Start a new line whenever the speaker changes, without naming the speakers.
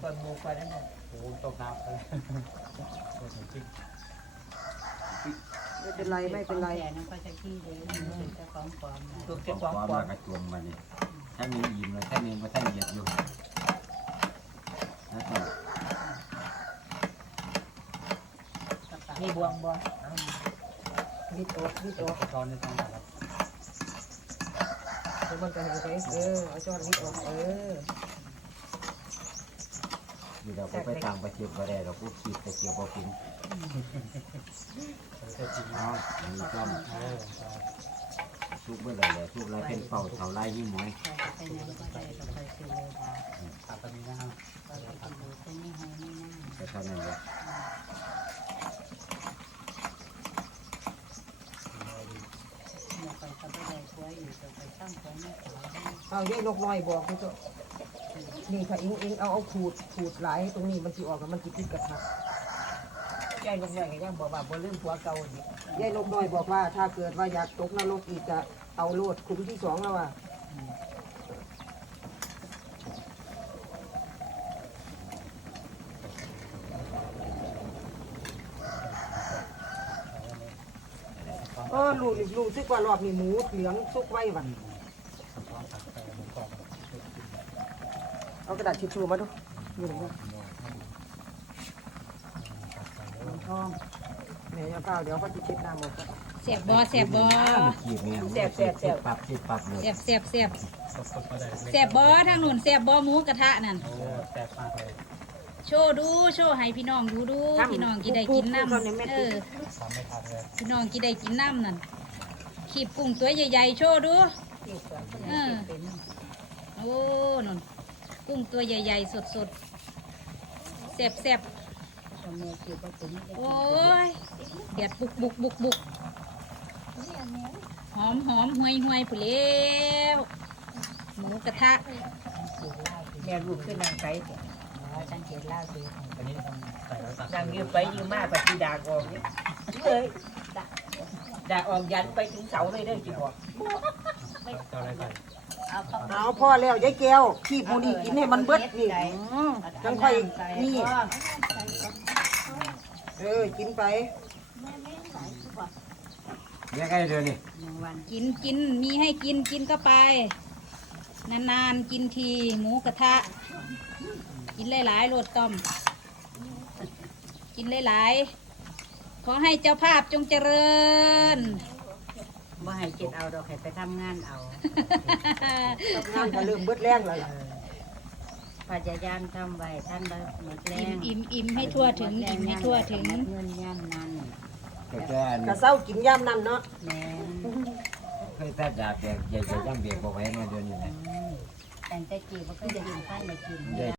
อนหมูกว่านั่นน่ะ
โอ้ตกน้ำเลยตัวจริง
ไม่เป็นไรไม่เป็นไร
แก่น้ำปลาจะขี้เลยเป็นเจ้าของปลอม
ตัว
ข
เก็บ
อง
ของ
ความ
ปลอ
มาม กระจวมมานี่ถ้ามีอิ่มเลยถ้ามีมาท่านเหยียดอยู่แล้วก็
มีบวงบ่
วิดออกวิดออก
ร้อนในท้องครับ
เดี๋ยวมันจะเห็นไปเอาช้อนวิดออก
อยู่เราก็ไปต่างประเทศก็ได้เราก็ขีดตะเกียบพอกิน
ตัวจริง
เนาะอันนี้ก็ทุกเมื่อไรเลยทุกไรเป็นเป่าเท่าไรยิ่งหมอย
ไปไหนก็ได้เราไปซื้อเลยค่ะ
ขาดตอนนี้นะครับ
ก็ไปกินดูตรงนี้ให้ไม่น่า
ก็เท่านั้นแหละ
เราไปก็ไม่ได้ช่วยอยู่จะไปสร้างคนไม่ขาว
เอาเยอะนกน้อยบอกพี่เจ้านี่ถ้าอิงเอาขูดหลายตรงนี้มันสิออกแล้วมันสิติดกระทะ
ยายลูกน้อยก็ยังบอกว่าบ่ลืมผัวเก่าอีก
ยายนกน้อยบอกว่าถ้าเกิดว่าอยากตกนรกอีกจะเอาโลดคุ้มที่2แล้วว่ะรู้สึกว่ารอบนี้หมูเหลืองสุกไว้วันเอากระดาษทิชชู่มาดูอยู่ไหนวะท้องแม่เอาเปล่าเดี๋ยวเขาจะเช็ดน้ำออกก่อน
เสียบบอเสียบบอ
ขีดเนี่ยปับขีดปับเลย
เสียบเสียบเสียบ
สดๆก็ได้
เสียบบอทางหนุนเสียบบอหมูกระทะนั่น
โอ้แซ่บมากเลย
โชว์ดูโชว์ให้พี่น้องดูพี่น้องกินได้กินน้ำ
ทำไม่ทันเลย
พี่น้องกินได้กินน้ำนั่นขีบกุ้งตัวใหญ่ๆโชว์ดู
ที่สวนเป็น
โอ้นุ่นกุ้งตัวใหญ่ๆสดๆเสียบเสียบ
ทำเมื่อคือประตูไม่ได้
โอ้ยเดือดบุกหอมห่วยผู้เลี้ยวหมูกระทะ
แม่ลูกขึ้นนางไก่
สังเกตล่าสุด
อันนี้ต้องใส่แล้วตัก
นางยืมไปยืมมาปฏิดากออกนี่เลยด่าออกยันไปถึงเสาเลยเด้อจิบอก
เจ้าอะไรใส่
เอาเข้า
เอาพ่อแล้วยายแก้วขี้ปูนี่กินให้มันเบิดนี่จังค่อยนี่กินไป
เนี่ยไงเดี๋ยวนี้
วัน
กินมีให้กินก็ไปนานๆกินทีหมูกระทะกินหลายๆโลดต้อมกินหลายๆขอให้เจ้าภาพจงเจริญ
ว่าให้เจ็ดเอาดอกให้ไปทำงานเอา
งานก็เริ่มเบิดแรงแล้วล่ะ
พยายามทำไว้ท่านหมดแรง
อิ่มให้ทั่วถึงอิ่มให้ทั่วถึง
เงินย่ำนั้น
ก็แก่
กะเศร้ากินย่ำนั่นเนาะ
แม่
เคยตัดดาบแดกใหญ่ๆย่ำเบียกบอกไว้มาเดี๋ยวนี้นะ
แต่งแต่จีบก็จะกินข้าวไม่กิน